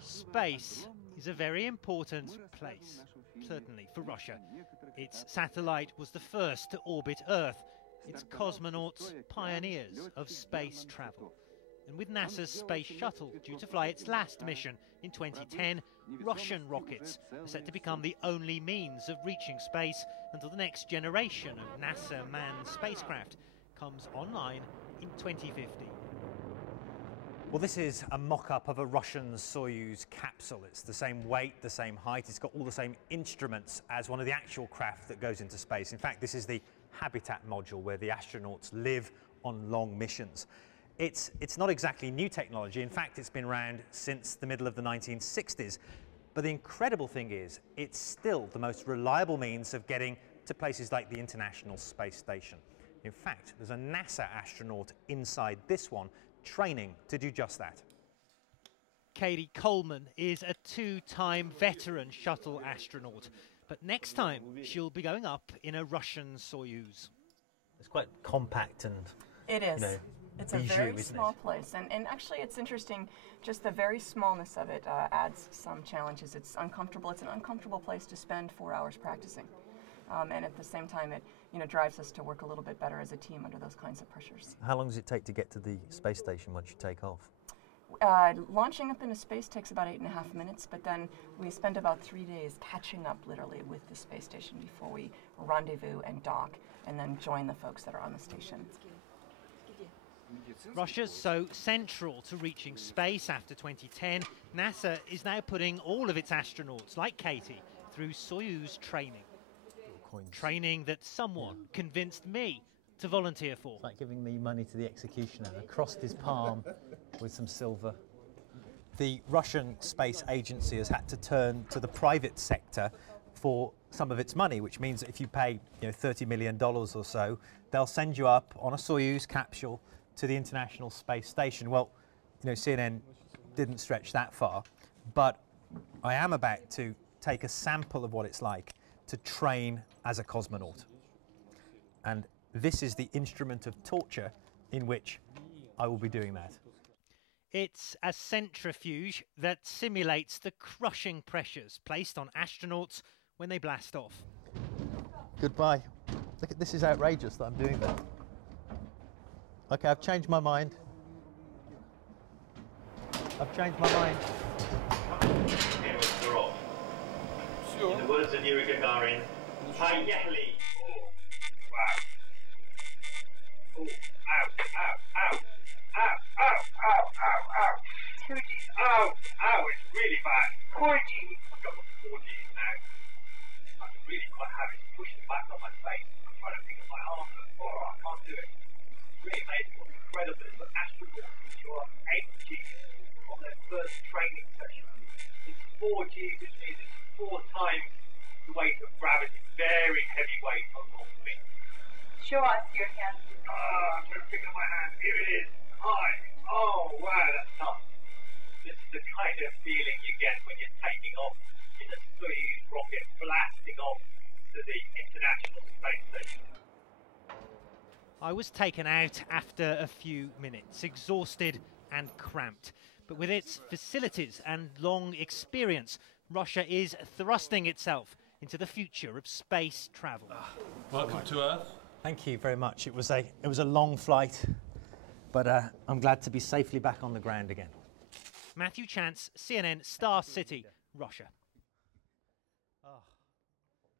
Space is a very important place, certainly for Russia. Its satellite was the first to orbit Earth. Its cosmonauts, pioneers of space travel. And with NASA's space shuttle due to fly its last mission in 2010, Russian rockets are set to become the only means of reaching space until the next generation of NASA manned spacecraft comes online in 2050. Well, this is a mock-up of a Russian Soyuz capsule. It's the same weight, the same height. It's got all the same instruments as one of the actual craft that goes into space. In fact, this is the habitat module where the astronauts live on long missions. It's not exactly new technology. In fact, it's been around since the middle of the 1960s. But the incredible thing is, it's still the most reliable means of getting to places like the International Space Station. In fact, there's a NASA astronaut inside this one training to do just that. Katie Coleman is a two-time veteran shuttle astronaut, but next time she'll be going up in a Russian Soyuz. It's quite compact and it is. You know, it's a very small place, and actually it's interesting. Just the very smallness of it adds some challenges. It's uncomfortable. It's an uncomfortable place to spend 4 hours practicing, and at the same time, it drives us to work a little bit better as a team under those kinds of pressures. How long does it take to get to the space station once you take off? Launching up into space takes about 8.5 minutes, but then we spend about 3 days catching up literally with the space station before we rendezvous and dock and then join the folks that are on the station. Russia's so central to reaching space after 2010, NASA is now putting all of its astronauts, like Katie, through Soyuz training. Training that someone convinced me to volunteer for. It's like giving me money to the executioner. I crossed his palm with some silver. The Russian Space Agency has had to turn to the private sector for some of its money, which means that if you pay $30 million or so, they'll send you up on a Soyuz capsule to the International Space Station. Well, CNN didn't stretch that far, but I am about to take a sample of what it's like to train as a cosmonaut. And this is the instrument of torture in which I will be doing that. It's a centrifuge that simulates the crushing pressures placed on astronauts when they blast off. Goodbye. Look at this, is outrageous that I'm doing that. Okay, I've changed my mind. I've changed my mind. In the words of Yuri Gagarin, Hayeli. Wow. Oh, ow, ow, ow. Ow, ow, ow, ow, ow. 2Gs, ow, ow, it's really bad. 4Gs, I've got 4Gs now. I can really quite have it pushing back on my face. I'm trying to pick up my arm, but I can't do it. It's really amazing what's incredible is that astronauts endure 8Gs on their first training session. It's 4Gs, which means it's 4 times the weight of gravity. Very heavy weight on me. Show us your hand. I'm trying to pick up my hand. Here it is. Hi. Oh, wow, that's tough. This is the kind of feeling you get when you're taking off in a Soyuz rocket, blasting off to the International Space Station. I was taken out after a few minutes, exhausted and cramped. But with its facilities and long experience, Russia is thrusting itself into the future of space travel. Welcome to Earth. Thank you very much. It was a long flight, but I'm glad to be safely back on the ground again. Matthew Chance, CNN, Star City, Russia.